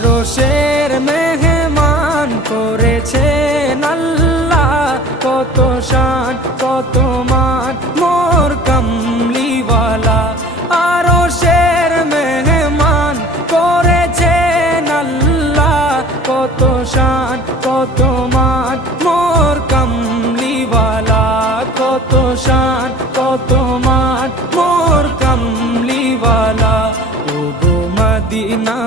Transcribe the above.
আরশের মেহমান করেছেন আল্লাহ, কত শান কত মান মোর কামলিওয়ালা। আরশের মেহমান করেছেন আল্লাহ, কত শান কত মান মোর কামলিওয়ালা, কত শান কত মান মোর কামলিওয়ালা। ও গো মদিনা